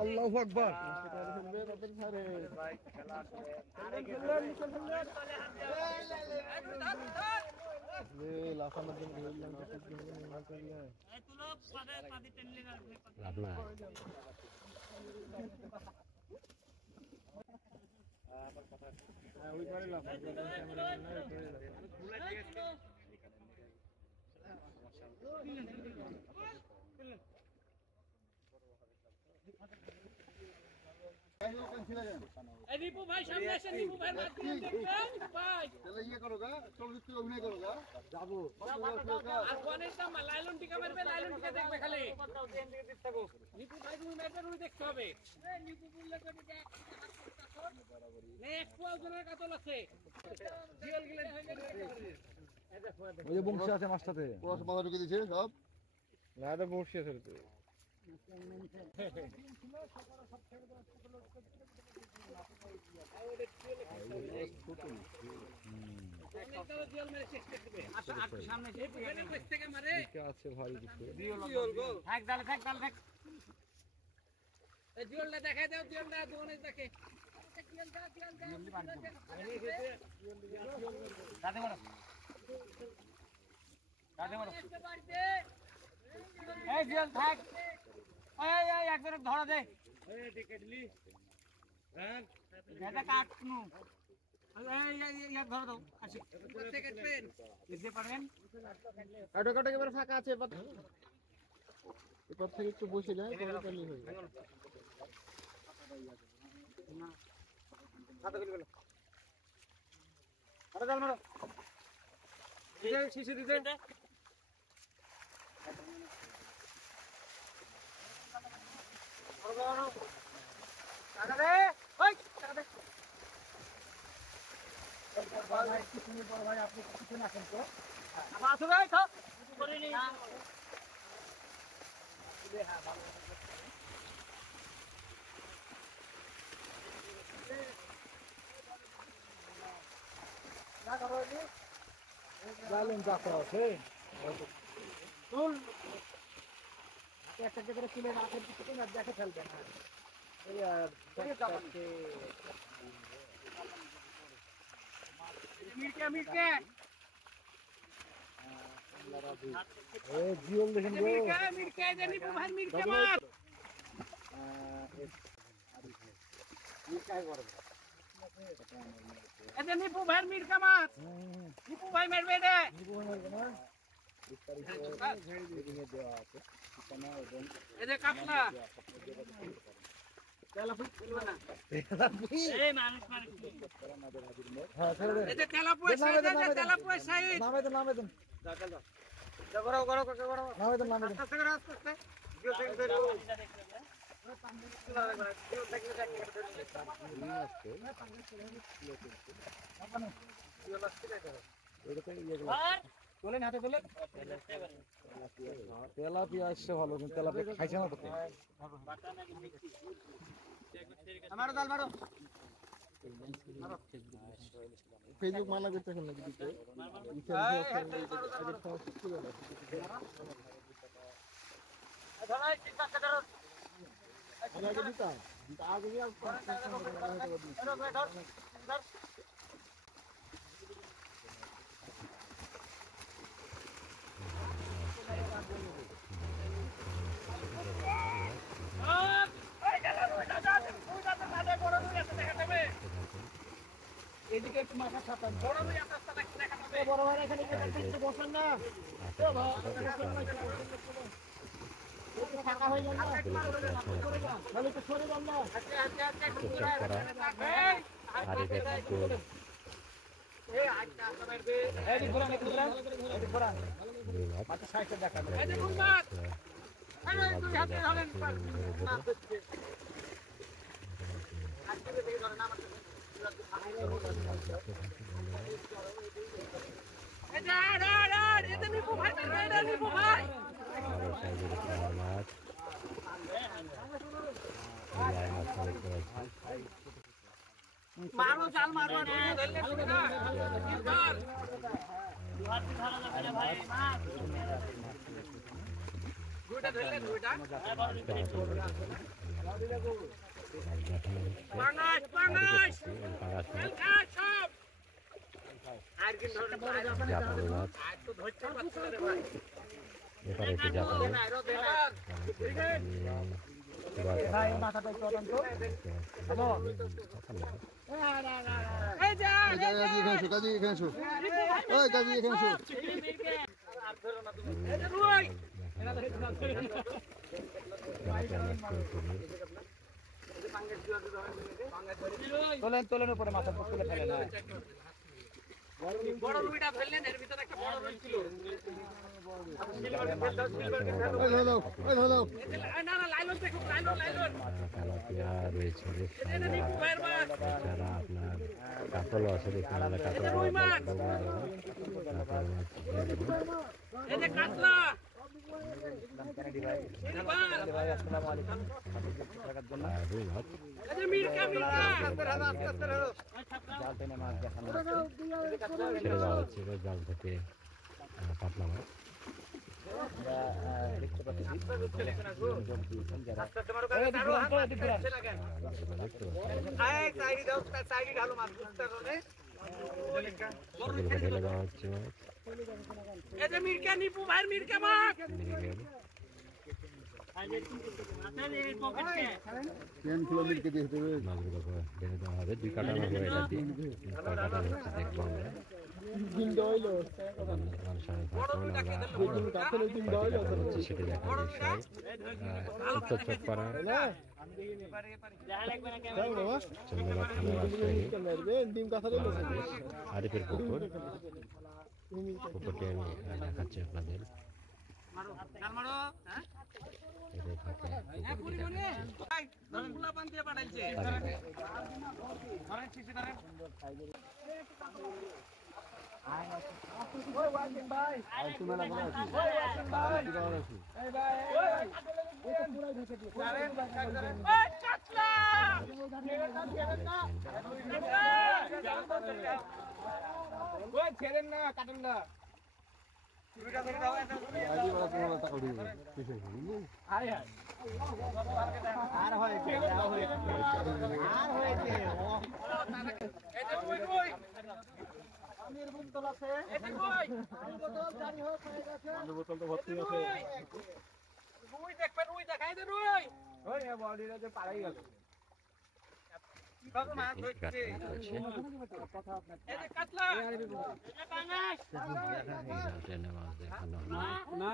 আল্লাহু আকবার। নিপু ভাই সামনে আসেন, নিপু ভাই মাঝখানে দেখবেন ভাই তাহলে ইয়ে করো গা, চলচ্চিত্র অভিনয় করো গা, যাবো আর কোনের দাম লাইলন টিকা মারবে, লাইলন টিকা দেখবে খালি নিপু ভাই তুমি ম্যাচের রুই দেখতে হবে। নিপু বললে করে দেখ নে এক পোয়া জনের কাতল আছে জিওল গিলে ওই যে বংশী আছে মাছটাতে পুরো মাথা ঢুকে দিয়েছে সব না তো বংশী আছে তো সামনে থেকে মারে আছে ভারী কিছু থাক দালে থাক দালে থাক এই জিওলটা দেখাই দাও, জিওলটা দোকানে দেখে দাদে মারো দাদে মারো এই জিওল থাক এই এই একজন ধরা দে এই টিকেটলি হ্যাঁ এটা কাটনু এই এই ধরে দাও আসি কোথা কাটবেন দিতে পারবেন আটোকাটা একেবারে ফাঁকা আছে এরপর থেকে একটু বসে যায় তাহলে কালি হয়ে যাবে না হাতে গেল আরে দাও মারো এই শিশু দিতে টাকা দে ওই টাকা দে ভাই কিছু বড় ভাই আপনি কিছু না কেন তো আবার আসো ভাই তো করে নি হ্যাঁ ভালো না করো নি লালন চাপা আছে চল একটা করে তুলে রাখেন কিছু না দেখে ফেলবেন এই আর মিরকে মিরকে এ জিওল দেখেন গো মিরকে মিরকে জানি ভাই মিরকে মার এটা নিপু ভাই মিরকে মার নিপু ভাই মারবে রে এই যে কাটলা তেলাপুই বলবো না এই মানুষ মানে হ্যাঁ ছেড়ে দে এই যে তেলাপুই সাইজ আছে তেলাপুই সাইজ নামে দেন যা চল যা করো করো করো নামে দেন আস্তে করে আস্তে জিও থেকে ধরো তোলেন হাতে তোলেন তেলাপিয়া আসছে ভালো কিন্তু তেলাপিয়া খাইছে না তো আমারও দাল মারো ফেসবুক মানা করতে এখন নাকি দিতে আগে দিতাম আগে এদিকে একটু মাথা ছাতান বড় ভাই রাস্তা দেখা যাবে বড় ভাই এখানে একটু বসেন না ও ভাই ফাঁকা হয়ে গেল তাহলে তো সরে যান না এই আজকে আপনাদের এই ঘোরান একটু ঘোরান একটু ঘোরান মাথা সাইডে দেখা এই দেখুন মাছ আরে দুই হাতে ধরেন মাছ দিচ্ছে আজকে দেখে ধরেন আমার মারো চাল মারো দুইটা ধরলে দুইটা পাঙ্গাস পাঙ্গাস পাঙ্গাস সব আর কি ধরে আর তো ধরতে পারছ না রে ভাই এবারে একটু জাপানি ভাই মাথাটা একটু অতন্ত এই যা কাজী এখানে এসো ওই কাজী এখানে এসো আর ধরো না তুমি এই যে রুই এনা ধরে না তোলেন তোলেন উপরে মাথা তুলে ফেলেন না বড় রুইটা ফেললেন এর ভিতরে একটা বড় রুই ছিল না না লাইলন দেখো লাইলন লাইলন তেলাপিয়া রয়েছে এটা নিকু ভাইয়ের মাছ এছাড়া আপনার কাতলও আছে দেখুন আমরা কাতল রুই মাছ এই যে কাতলা ভাই আসসালামু আলাইকুম রুই মাছ এই যে মিরকা মিরকা জাল টেনে মাছ দেখানো ছেড়ে দেওয়া হচ্ছে এবার জাল থেকে পাতলা মাছ দেখতে পাচ্ছি তোমার কাছে আরো দেখতে আয় সাইড দাও সাইড ঢালো মাছ বুঝতে পারলে সকলকে ঢেলে দেওয়া হচ্ছে মাছ এই যে মিরকা নিপু ভাইয়ের মিরকা মাছ মৃগেল মিলকে দিয়ে দেবে মাছগুলোকে ঢেলে দেওয়া হবে 2 কাটা মাছ এটা দিয়ে কয় কাটা হচ্ছে দেখবো আমরা সেটা দেখা বিষয় উত্তর চকপাড়া চন্দ্রনাথ থানা রাজশাহী আরিফের পুকুর পুকুরটি আমি দেখাচ্ছি আপনাদের মারো গাল মারো হ্যাঁ এটাই থাকে এক পুরি মনে ভাই ধরেন গুলা পান দিয়ে পাঠাইছে ধরেন শিশি ধরেন ওই ওয়াসিম ভাই আর তুমি না বলো ওই ওয়াসিম ভাই এই ভাই ওই কাতলা ওই ছেড়েন না কাটেন না দুইটা ধরে দাও আইডি वाला তোমার টাকা দিবে কিসে বুঝলি আয় আয় আর হয়েছে আর হয়েছে এই যে কই কই আমির বোতল আছে এই যে কই বোতল জানি হোক হয়ে গেছে বোতল তো ভর্তি আছে রুই দেখবেন রুই দেখাই দে রুই ওই বডিটা যে পাড়াই গেল কত মাছ হচ্ছে এই যে কাতলা এই যে পাঙ্গাস এই জাল টেনে মাছ দেখানো না